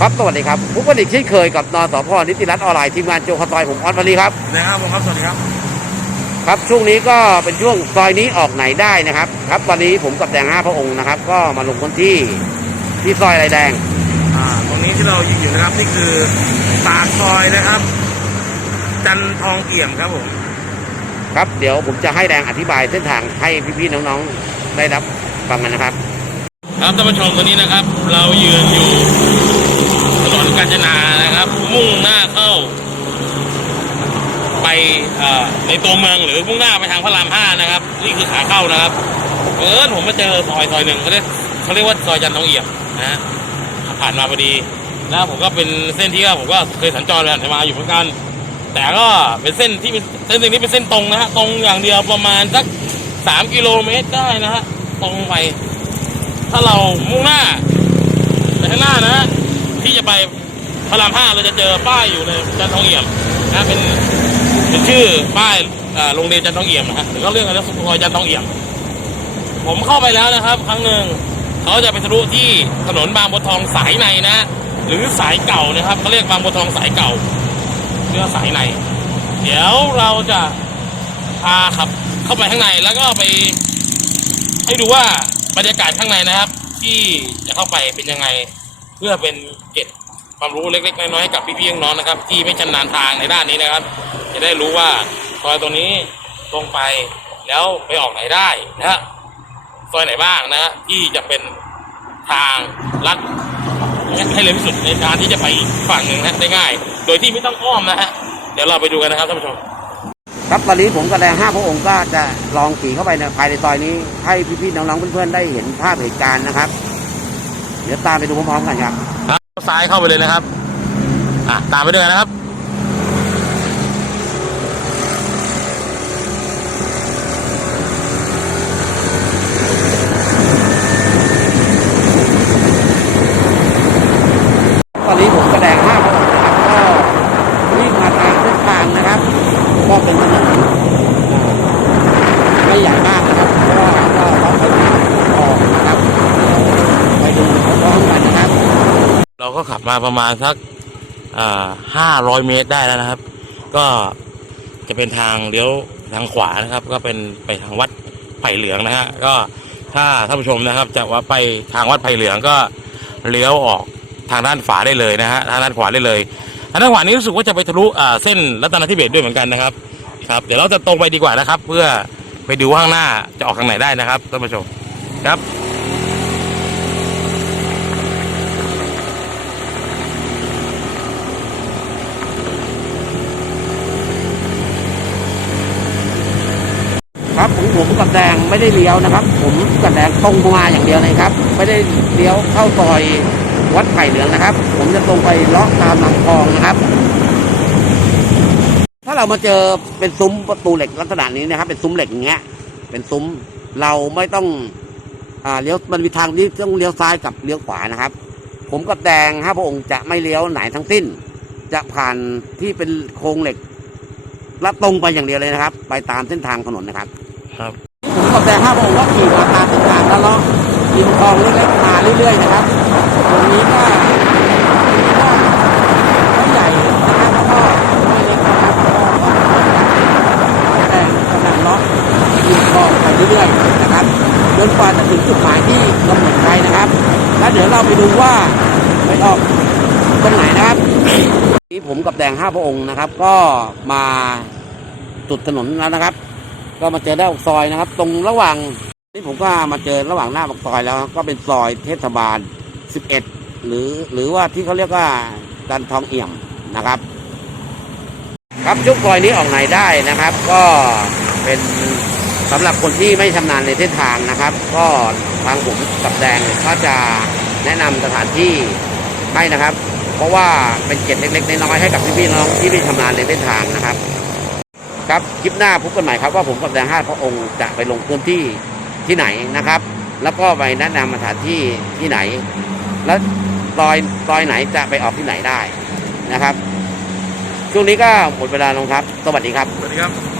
ครับสวัสดีครับพบกันอีกเช่นเคยกับนสพนิติรัตน์ออนไลน์ทีมงานโจคาซอยผมออนวันลีครับนะครับผมครับสวัสดีครับ ครับช่วงนี้ก็เป็นช่วงซอยนี้ออกไหนได้นะครับ ครับวันนี้ผมกับแดงห้าพระองค์นะครับ ก็มาลงพื้นที่ที่ซอยไรแดงอ่าตรงนี้ที่เรายืนอยู่นะครับนี่คือปากซอยนะครับ จันทองเอี่ยมครับผมครับเดี๋ยวผมจะให้แดงอธิบายเส้นทางให้พี่ๆน้องๆได้รับฟังกันนะครับ ครับท่านผู้ชมตอนนี้นะครับ เรายืนอยู่ถนนกาญจนานะครับ มุ่งหน้าเข้า ไปในตัวเมืองหรือมุ่งหน้าไปทางพระรามห้านะครับ นี่คือขาเข้านะครับเออผมมาเจอซอยซอยหนึ่งเขาเรียกเขาเรียกว่าซอยจันทองเอี่ยมนะฮะผ่านมาพอดีแล้วผมก็เป็นเส้นที่ว่าผมก็เคยสัญจรผ่านมาอยู่เหมือนกัน แต่ก็เป็นเส้นที่เป็นเส้นหนึ่งที่เป็นเส้นตรงนะฮะตรงอย่างเดียวประมาณสักสามกิโลเมตรได้นะฮะตรงไปถ้าเรามุ่งหน้าไปข้างหน้านะที่จะไป พระรามห้าเราจะเจอป้ายอยู่ในจันทองเอี่ยมนะเป็นเป็นชื่อป้ายโรงเรียนจันทองเอี่ยมนะฮะหรือเขาเรียกกันว่าซอยจันทองเอี่ยม ผมเข้าไปแล้วนะครับ ครั้งหนึ่งเขาจะไปทะลุที่ถนนบางบัวทองสายในนะ หรือสายเก่านะครับเขาเรียกบางบัวทองสายเก่าเรียกว่าสายใน เดี๋ยวเราจะพาขับเข้าไปข้างในแล้วก็ไป ให้ดูว่าบรรยากาศข้างในนะครับ ที่จะเข้าไปเป็นยังไง เพื่อเป็นเกร็ด ความรู้เล็กๆน้อยๆให้กับพี่ๆน้องๆนะครับ ที่ไม่ชำนาญทางในด้านนี้นะครับ จะได้รู้ว่าซอยตรงนี้ตรงไปแล้วไปออกไหนได้นะฮะซอยไหนบ้างนะฮะที่จะเป็นทางลัดให้เร็วที่สุดในการที่จะไปฝั่งหนึ่งนะได้ง่าย โดยที่ไม่ต้องอ้อมนะฮะเดี๋ยวเราไปดูกันนะครับท่านผู้ชมครับตอนนี้ผมกับแดงห้าพระองค์ก็จะลองขี่เข้าไปในภายในซอยนี้ ให้พี่ๆน้องๆเพื่อนๆได้เห็นภาพเหตุการณ์นะครับ เดี๋ยวตามไปดูพร้อมๆกันครับ ซ้ายเข้าไปเลยนะครับอะตามไปด้วยกันนะครับตอนนี้ผมกระแดงห้าพระองค์นะครับก็วิ่งมาทางเส้นทางนะครับ ก็เป็นถนนไม่ใหญ่มากนะครับเพราะว่าก็ต้องไปทางออกนะครับไปดูพร้อมๆกันนะครับ เราก็ขับ มาประมาณสักห้าร้อยเมตรได้แล้วนะครับ ก็จะเป็นทางเลี้ยวทางขวานะครับ ก็เป็นไปทางวัดไผ่เหลืองนะฮะก็ถ้าท่านผู้ชมนะครับจะว่าไปทางวัดไผ่เหลืองก็เลี้ยวออกทางด้านขวาได้เลยนะฮะทางด้านขวาได้เลยทางด้านขวานี้รู้สึกว่าจะไปทะลุเส้นรัตนทิเบศด้วยเหมือนกันนะครับครับ เดี๋ยวเราจะตรงไปดีกว่านะครับ เพื่อไปดูข้างหน้าจะออกทางไหนได้นะครับท่านผู้ชมครับ ครับผมผมกับแดงไม่ได้เลี้ยวนะครับ ผมกับแดงตรงมาอย่างเดียวเลยครับ ไม่ได้เลี้ยวเข้าซอยวัดไผ่เหลืองนะครับ ผมจะตรงไปเลาะตามลำคลองนะครับ ถ้าเรามาเจอเป็นซุ้มประตูเหล็กลักษณะนี้นะครับ เป็นซุ้มเหล็กอย่างเงี้ย เป็นซุ้มเราไม่ต้องอ่าเลี้ยวมันมีทางที่ต้องเลี้ยวซ้ายกับเลี้ยวขวานะครับ ผมกับแดงห้าพระองค์จะไม่เลี้ยวไหนทั้งสิ้น จะผ่านที่เป็นโครงเหล็กและตรงไปอย่างเดียวเลยนะครับ ไปตามเส้นทางถนนนะครับ ครับผมกับแดงห้าพระองค์ก็ขี่มาตามเส้นทางแล้วเลาะกินคลองเล็กๆมาเรื่อยๆนะครับตรงนี้ก็ก็ไม่ใหญ่นะครับแล้วก็ไม่เล็กนะครับก็แต่กำลังเลาะกินคลองไปเรื่อยๆนะครับจนกว่าจะถึงจุดหมายที่กำหนดไว้นะครับ แล้วเดี๋ยวเราไปดูว่าไปออกตรงไหนนะครับนี่ผมกับแดงห้าพระองค์นะครับ ก็มาจุดถนนแล้วนะครับ ก็มาเจอได้าซอยนะครับ ตรงระหว่างนี่ผมก็มาเจอระหว่างหน้าปากซอยแล้ว ก็เป็นซอยเทศบาล 11 หรือหรือว่าที่เขาเรียกว่าดันทองเอี่ยมนะครับ ครับช่วงซอยนี้ออกไหนได้นะครับ ก็เป็นสำหรับคนที่ไม่ชำนาญในเส้นทางนะครับ ก็ทางผมกับแดงก็จะแนะนำสถานที่ให้นะครับ เพราะว่าเป็นเกร็ดเล็กๆน้อยๆให้กับพี่ๆน้องๆที่ไม่ชำนาญในเส้นทางนะครับ ครับคลิปหน้าพบกันใหม่ครับว่าผมกับแดงห้าพระองค์จะไปลงพื้นที่ที่ไหนนะครับ แล้วก็ไปแนะนำสถานที่ที่ไหน แล้วซอยซอยไหนจะไปออกที่ไหนได้นะครับ ช่วงนี้ก็หมดเวลาลงครับ สวัสดีครับ สวัสดีครับ